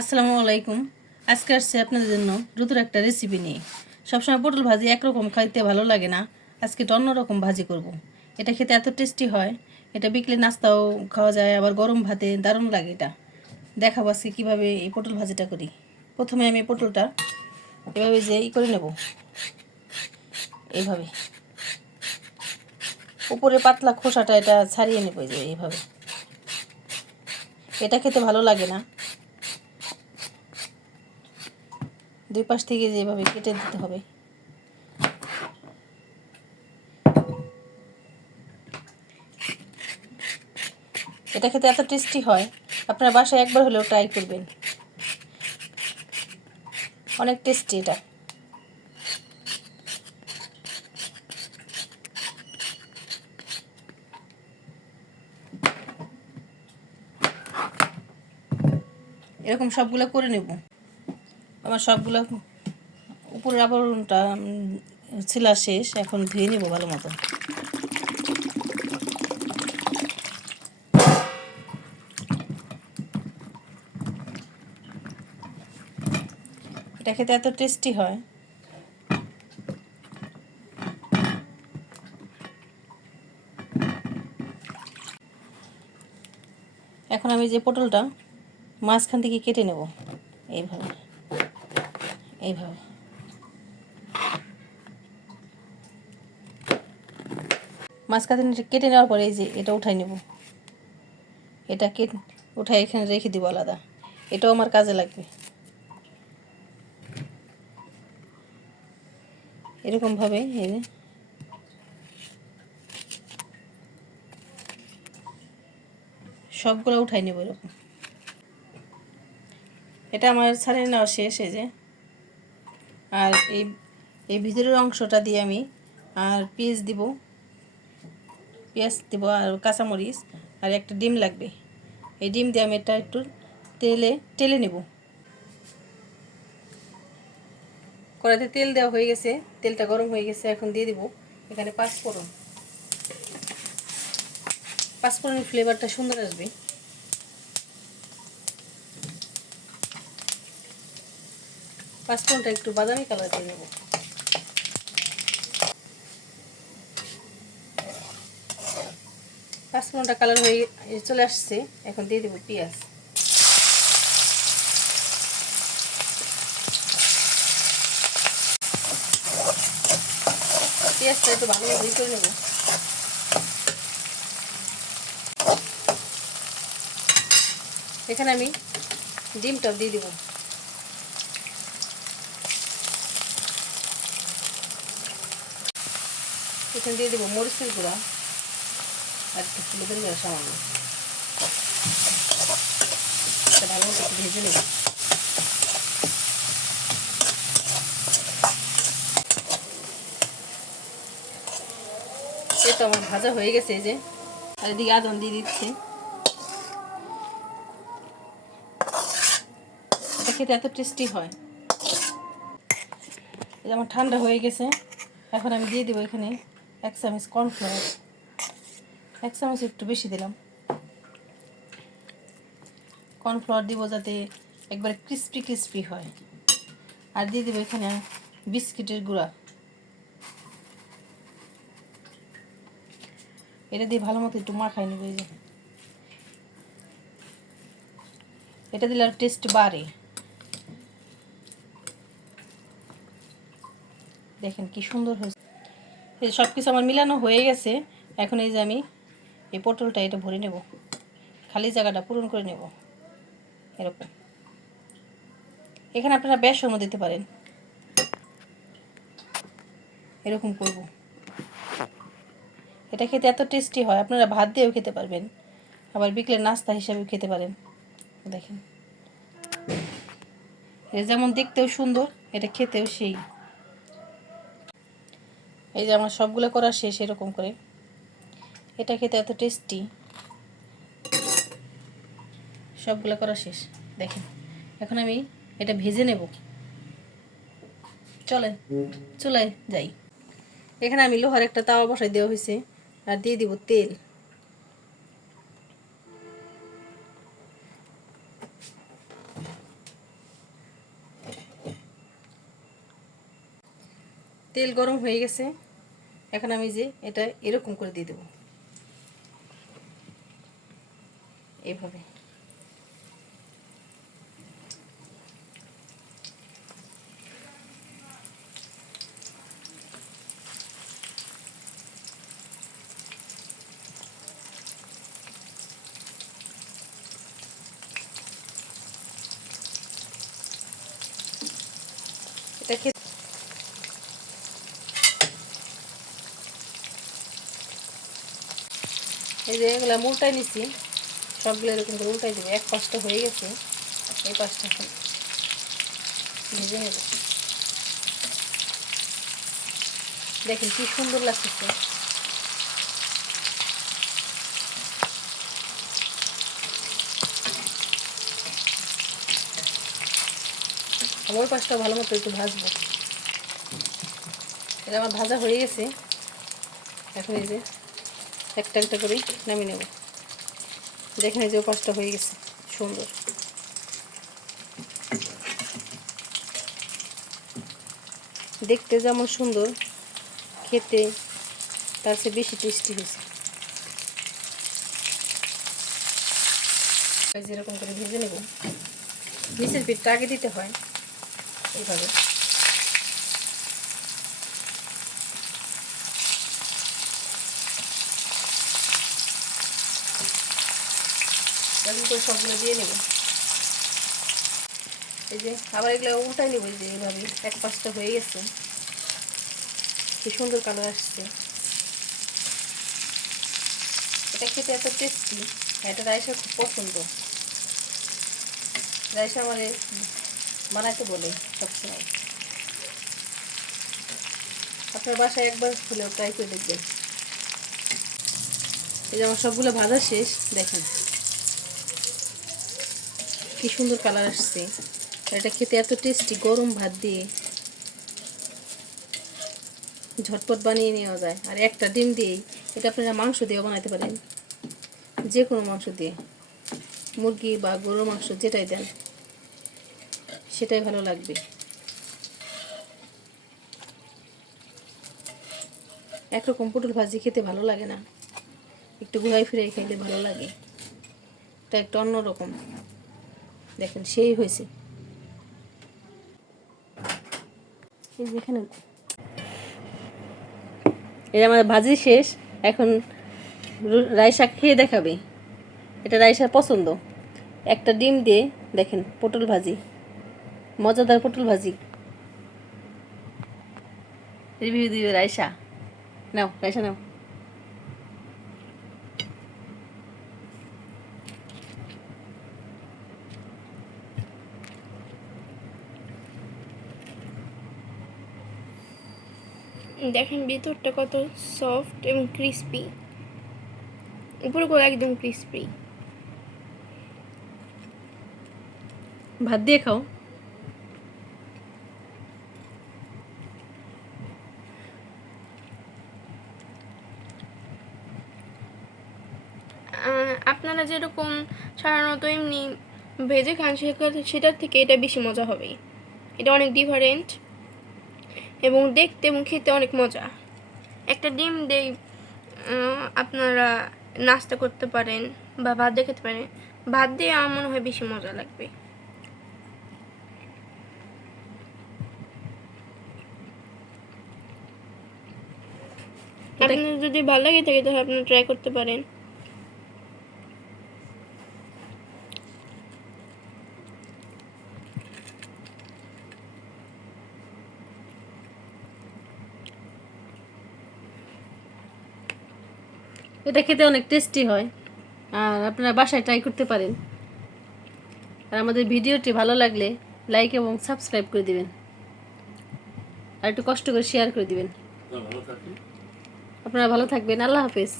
আসসালামু আলাইকুম। আজকে আসছে আপনাদের জন্য দ্রুতর একটা রেসিপি নিয়ে। সবসময় পটল ভাজি একরকম খাইতে ভালো লাগে না। আজকে অন্যরকম ভাজি করব। এটা খেতে এত টেস্টি হয়, এটা বিকেলে নাস্তাও খাওয়া যায়, আবার গরম ভাতে দারুণ লাগে এটা। দেখাবো আজকে কীভাবে এই পটল ভাজিটা করি। প্রথমে আমি পটলটা এভাবে যে ই করে নেব। এইভাবে। উপরে পাতলা খোসাটা এটা ছাড়িয়ে নেব যে এইভাবে। এটা খেতে ভালো লাগে না। দুই পাশ থেকে যেভাবে কেটে দিতে হবে। এটা খেতে এত টেস্টি হয়, আপনার বাসায় একবার হলেও ট্রাই করবেন। অনেক টেস্টি এটা। এরকম সবগুলো করে নেব। আমার সবগুলো উপরের আবরণটা ছিলা শেষ, এখন ধুয়ে নেব ভালো মতো। এটা খেতে এত টেস্টি হয়। এখন আমি যে পটলটা মাঝখান থেকে কেটে নেব, এইভাবে। এইভাবে। মাঝখান থেকে কেটে নেওয়ার পরে এই যে এটা উঠাই নেব। এটা কেটে, উঠাই এখানে রেখে দিব আলাদা। এটাও আমার কাজে লাগবে। এরকমভাবে এই যে। সবগুলো উঠাই নেব এরকম। এটা আমার ছাড়িয়ে নেওয়া শেষ এই যে। আর এই এই ভিতরের অংশটা দিয়ে আমি আর পেঁয়াজ দিব। পেঁয়াজ দিব আর কাঁচামরিচ আর একটা ডিম লাগবে। এই ডিম দিয়ে আমি এটা একটু তেলে টেলে নেব। কড়াইতে তেল দেওয়া হয়ে গেছে। তেলটা গরম হয়ে গেছে, এখন দিয়ে দিব এখানে পাঁচফোড়ন। পাঁচফোড়নের ফ্লেভারটা সুন্দর আসবে। পাঁচফোড়নটা একটু বাদামি কালার দিয়ে নেব পাঁচফোড়নটা কালার হয়ে চলে আসছে, এখন দিয়ে দেবো পেঁয়াজ। পেঁয়াজটা একটু ভালোভাবে করে নেব এখানে আমি ডিমটাও দিয়ে দেবো। এখানে দিয়ে দেবো, মরিচের গুঁড়া। আর একটু হলুদের গুঁড়া সামান্য। ভালো ভেজে নেব। এই তো আমার ভাজা হয়ে গেছে যে। আর এদিকে আদন দিয়ে দিচ্ছি। খেতে এত টেস্টি হয়। এটা আমার ঠান্ডা হয়ে গেছে। এখন আমি দিয়ে দেবো এখানে এক চামচ কর্নফ্লাওয়ার এক চামচ একটু বেশি দিলাম। কর্নফ্লাওয়ার দিব যাতে একবারে ক্রিস্পি ক্রিস্পি হয়। আর দিয়ে দেবো এখানে বিস্কিটের গুঁড়া। এটা দিয়ে ভালো মতো একটু মাখাই নেব এই যে। এটা দিলে আর টেস্ট বাড়ে। দেখেন কি সুন্দর হয়েছে। এই সব কিছু আমার মিলানো হয়ে গেছে, এখন এই যে আমি এই পটলটা এটা ভরে নেব। খালি জায়গাটা পূরণ করে নেব। এরকম। এখানে আপনারা বেসনও দিতে পারেন। এরকম করব। এটা খেতে এত টেস্টি হয়, আপনারা ভাত দিয়েও খেতে পারবেন। আবার বিকেলের নাস্তা হিসাবেও খেতে পারেন। দেখেন। যেমন দেখতেও সুন্দর, এটা খেতেও সেই। এই যে আমার সবগুলো করা শেষ এরকম করে। এটা খেতে এত টেস্টি সবগুলো করা শেষ। দেখেন, এখন আমি এটা ভেজে নেব। চলে চলে যাই। এখানে আমি লোহার একটা তাওয়া বসাই দেওয়া হয়েছে, আর দিয়ে দিব তেল। তেল গরম হয়ে গেছে। এখন আমি যে এটা এরকম করে দিয়ে দেবো। এইভাবে এটা খেতে এই যে এগুলো উল্টাই নিছি। সবগুলো এরকম করে উল্টাই দেবো। এক পাশটা হয়ে গেছে, এই পাশটা এখন ভেজে নেব। দেখেন কি সুন্দর লাগতেছে। আমি ওই পাশটা ভালো মতো একটু ভাজবো। এটা আমার ভাজা হয়ে গেছে। এখন এই যে একটা একটা করে নামিয়ে নেব। দেখেন যে ও পাশটা হয়ে গেছে, সুন্দর। দেখতে যেমন সুন্দর, খেতে তার চেয়ে বেশি টেস্টি হয়েছে। এই যে এরকম করে ভেজে নেব। নিচের পিঠটা আগে দিতে হয়, এইভাবে। এরকম করে সবগুলো দিয়ে নেব। এই যে, আবার এগুলো উল্টাই নেব যে, এইভাবে। এক পাশটা হয়ে গেছে। কি সুন্দর কালার আসছে। এটা খেতে এত টেস্টি এটা রাইসা খুব পছন্দ। রাইসা মানে বানাইতে বলে সবসময়। আপনার বাসায় একবার হলেও ট্রাই করে দেখবেন। এই যে আমার সবগুলো ভাজা শেষ, দেখেন। কি সুন্দর কালার আসছে। এটা খেতে এত টেস্টি গরম ভাত দিয়ে। ঝটপট বানিয়ে নেওয়া যায়। আর একটা ডিম দিয়েই এটা আপনারা মাংস দিয়ে বানাতে পারেন। যে কোনো মাংস দিয়ে। মুরগি বা গরুর মাংস যেটাই দেন, সেটাই ভালো লাগবে। একরকম পটল ভাজি খেতে ভালো লাগে না। একটু ঘুরাই ফিরাই খাইলে ভালো লাগে। এটা একটু অন্যরকম। দেখেন, সেই হয়েছে। এই এই আমাদের ভাজি শেষ, এখন রাইসা খেয়ে দেখাবে। এটা রাইসার পছন্দ। একটা ডিম দিয়ে দেখেন, পটল ভাজি। মজাদার পটল ভাজি। রিভিউ দিবে রাইসা। নাও রাইসা নাও। দেখেন ভিতরটা কত সফট এবং ক্রিস্পি। উপরগুলো একদম ক্রিস্পি। ভাত দিয়ে খাও। আপনারা যেরকম সাধারণত এমনি ভেজে খান সেটা- সেটার থেকে এটা বেশি মজা হবে। এটা অনেক ডিফারেন্ট এবং দেখতে এবং খেতে অনেক মজা। একটা ডিম আহ, আপনারা নাস্তা করতে পারেন বা ভাত দিয়ে খেতে পারেন। ভাত দিয়ে আমার মনে হয় বেশি মজা লাগবে। আপনার যদি ভালো লাগে থাকে তাহলে আপনারা ট্রাই করতে পারেন। এটা খেতে অনেক টেস্টি হয়। আর আপনারা বাসায় ট্রাই করতে পারেন। আর আমাদের ভিডিওটি ভালো লাগলে লাইক এবং সাবস্ক্রাইব করে দিবেন। আর একটু কষ্ট করে শেয়ার করে দিবেন। আপনারা ভালো থাকবেন। আল্লাহ হাফেজ।